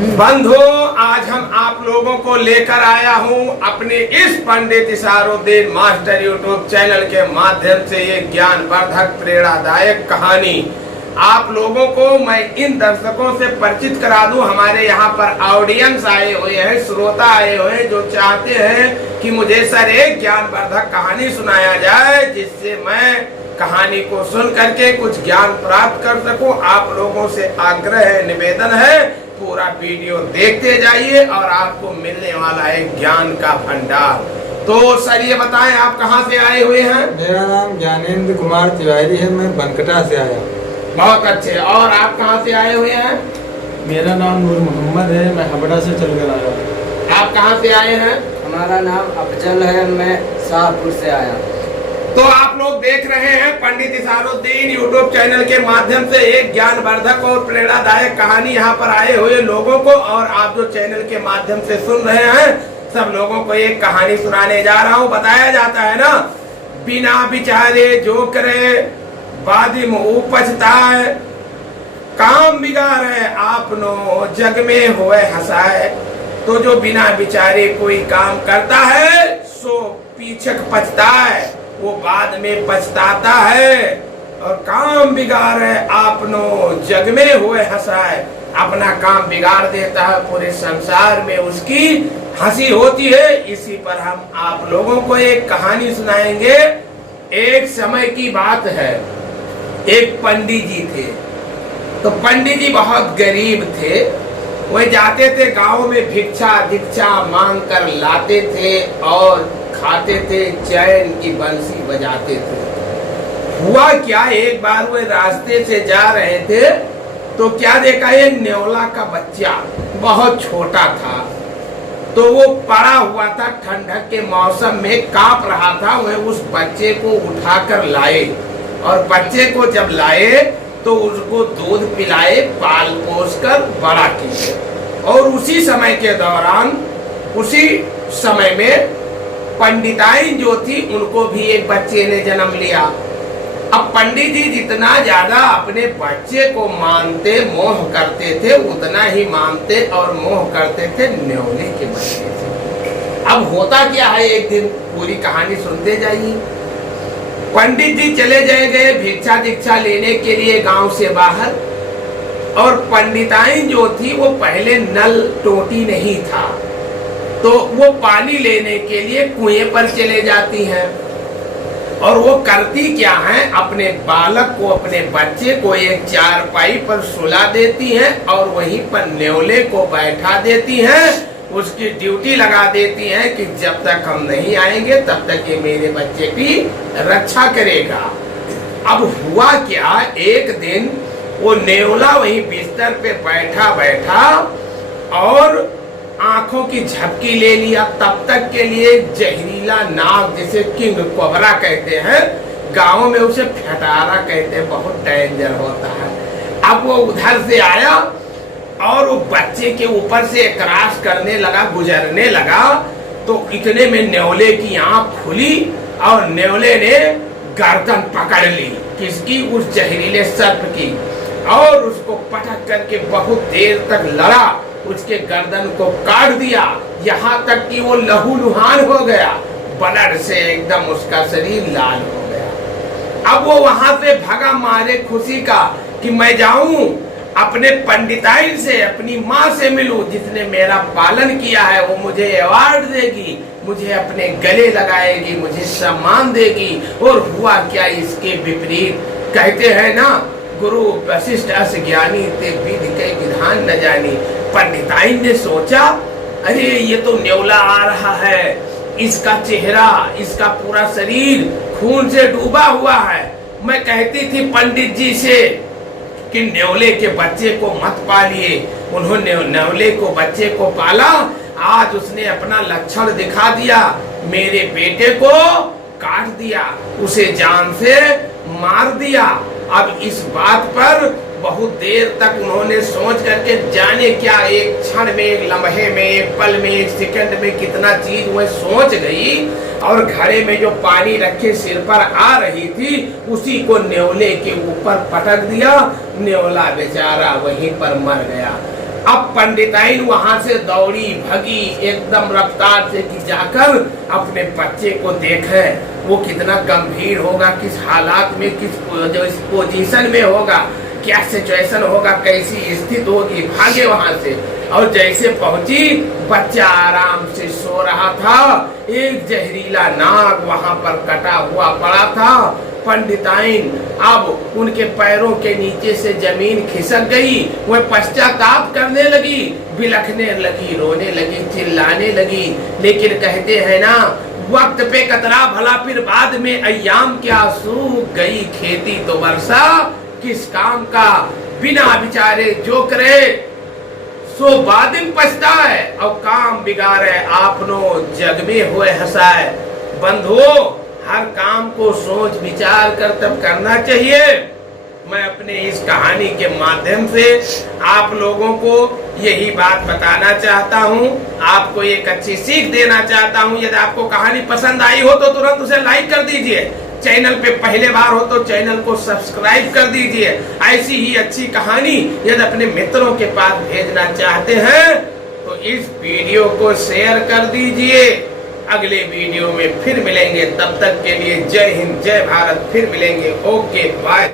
बंधुओं, आज हम आप लोगों को लेकर आया हूं अपने इस पंडित इशारुद्दीन मास्टर यूट्यूब चैनल के माध्यम से ये ज्ञानवर्धक प्रेरणादायक कहानी आप लोगों को मैं इन दर्शकों से परिचित करा दूं। हमारे यहाँ पर ऑडियंस आए हुए हैं, श्रोता आए हुए हैं जो चाहते हैं कि मुझे सर एक ज्ञानवर्धक कहानी सुनाया जाए, जिससे मैं कहानी को सुन करके कुछ ज्ञान प्राप्त कर सकूं। आप लोगों से आग्रह है, निवेदन है, पूरा वीडियो देखते जाइए और आपको मिलने वाला है ज्ञान का भंडार। तो सर ये बताएं, आप कहां से आए हुए हैं? मेरा नाम ज्ञानेंद्र कुमार तिवारी है, मैं बनकटा से आया। बहुत अच्छे। और आप कहां से आए हुए हैं? मेरा नाम नूर मोहम्मद है, मैं हबड़ा से चलकर आया। आप कहां से आए हैं? हमारा नाम अफजल है, मैं शाहपुर से आया। तो आप लोग देख रहे हैं पंडित इशारुद्दीन यूट्यूब चैनल के माध्यम से एक ज्ञानवर्धक और प्रेरणादायक कहानी यहाँ पर आए हुए लोगों को, और आप जो चैनल के माध्यम से सुन रहे हैं सब लोगों को एक कहानी सुनाने जा रहा हूँ। बताया जाता है ना, बिना विचारे जो करे बादी मुँह पछताए, काम बिगाड़े आपनो जग में होए हंसाए। तो जो बिना विचारे कोई काम करता है सो पीछक पछताए, वो बाद में पछताता है। और काम बिगाड़े आपनो जग में हुए हंसाए, अपना काम बिगाड़ देता है, पूरे संसार में उसकी हंसी होती है। इसी पर हम आप लोगों को एक कहानी सुनाएंगे। एक समय की बात है, एक पंडित जी थे। तो पंडित जी बहुत गरीब थे, वह जाते थे गांव में भिक्षा भिक्षा मांग कर लाते थे और खाते थे, चैन की बंसी बजाते थे। हुआ क्या, एक बार वे रास्ते से जा रहे थे तो क्या देखा, ये न्योला का बच्चा बहुत छोटा था। तो वो पड़ा हुआ था, ठंडक के मौसम में कांप रहा था। वह उस बच्चे को उठाकर लाए और बच्चे को जब लाए तो उसको दूध पिलाए, पाल पोस कर बड़ा किए। और उसी समय के दौरान, उसी समय में पंडिताई जो थी उनको भी एक बच्चे ने जन्म लिया। अब पंडित जी जितना ज्यादा अपने बच्चे को मानते मोह करते थे, उतना ही मानते और मोह करते थे न्योले के बच्चे से। अब होता क्या है, एक दिन पूरी कहानी सुनते जाइए। पंडित जी चले गए भिक्षा दीक्षा लेने के लिए गांव से बाहर। और पंडिताई जो थी वो पहले नल टोटी नहीं था, तो वो पानी लेने के लिए कुएं पर चले जाती हैं। और वो करती क्या है, अपने बालक को, अपने बच्चे को एक चारपाई पर सुला देती हैं और वहीं पर न्योले को बैठा देती हैं। उसकी ड्यूटी लगा देती हैं कि जब तक हम नहीं आएंगे तब तक ये मेरे बच्चे की रक्षा करेगा। अब हुआ क्या, एक दिन वो न्योला वहीं बिस्तर पे बैठा बैठा और आंखों की झपकी ले लिया। तब तक के लिए जहरीला नाग, जिसे किंग कोबरा कहते हैं, गांव में उसे फटारा कहते हैं, बहुत डेंजर होता है। अब वो उधर से आया और वो बच्चे के ऊपर से क्रॉस करने लगा, गुजरने लगा। तो इतने में न्योले की आंख खुली और न्योले ने गर्दन पकड़ ली, किसकी? उस जहरीले सर्प की। और उसको पटक करके बहुत देर तक लड़ा, उसके गर्दन को काट दिया, यहाँ तक कि वो लहूलुहान हो गया, ब्लड से एकदम उसका शरीर लाल हो गया। अब वो वहां से भगा मारे खुशी का कि मैं जाऊं अपने पंडिताई से, अपनी माँ से मिलूं, जिसने मेरा पालन किया है। वो मुझे अवार्ड देगी, मुझे अपने गले लगाएगी, मुझे सम्मान देगी। और हुआ क्या, इसके विपरीत। कहते हैं ना, गुरु वशिष्ठ अस ज्ञानी ते विधि के विधान न जानी। पंडिताई ने सोचा, अरे ये तो न्योला आ रहा है, इसका चेहरा, इसका पूरा शरीर खून से डूबा हुआ है। मैं कहती थी पंडित जी से कि न्योले के बच्चे को मत पालिए। उन्होंने न्योले को, बच्चे को पाला। आज उसने अपना लक्षण दिखा दिया, मेरे बेटे को काट दिया, उसे जान से मार दिया। अब इस बात पर बहुत देर तक उन्होंने सोच करके, जाने क्या एक क्षण में, एक लम्हे में, एक पल में, एक सेकंड में कितना चीज वह सोच गई। और घड़े में जो पानी रखे सिर पर आ रही थी, उसी को न्योले के ऊपर पटक दिया। न्योला बेचारा वहीं पर मर गया। अब पंडिताइन वहां से दौड़ी भगी एकदम रफ्तार से कि जाकर अपने बच्चे को देखे वो कितना गंभीर होगा, किस हालात में, किस पोजीशन में होगा, क्या सिचुएशन होगा, कैसी स्थिति होगी। भागे वहां से और जैसे पहुंची बच्चा आराम से सो रहा था। एक जहरीला नाग वहां पर कटा हुआ पड़ा था। पंडिताइन अब उनके पैरों के नीचे से जमीन खिसक गई। वह पश्चाताप करने लगी, बिलखने लगी, रोने लगी, चिल्लाने लगी। लेकिन कहते हैं ना, वक्त पे कतरा भला फिर बाद में अय्याम क्या, सूख गई खेती तो वर्षा किस काम का, बिना विचारे जो करे सो बादिम पछताए, और काम बिगाड़े आपनो जग में हुए हंसाए। बंधुओं, हर काम को सोच विचार कर तब करना चाहिए। मैं अपने इस कहानी के माध्यम से आप लोगों को यही बात बताना चाहता हूँ, आपको एक अच्छी सीख देना चाहता हूँ। यदि आपको कहानी पसंद आई हो तो तुरंत उसे लाइक कर दीजिए। चैनल पे पहले बार हो तो चैनल को सब्सक्राइब कर दीजिए। ऐसी ही अच्छी कहानी यदि अपने मित्रों के पास भेजना चाहते हैं तो इस वीडियो को शेयर कर दीजिए। अगले वीडियो में फिर मिलेंगे, तब तक के लिए जय हिंद, जय भारत। फिर मिलेंगे, ओके बाय।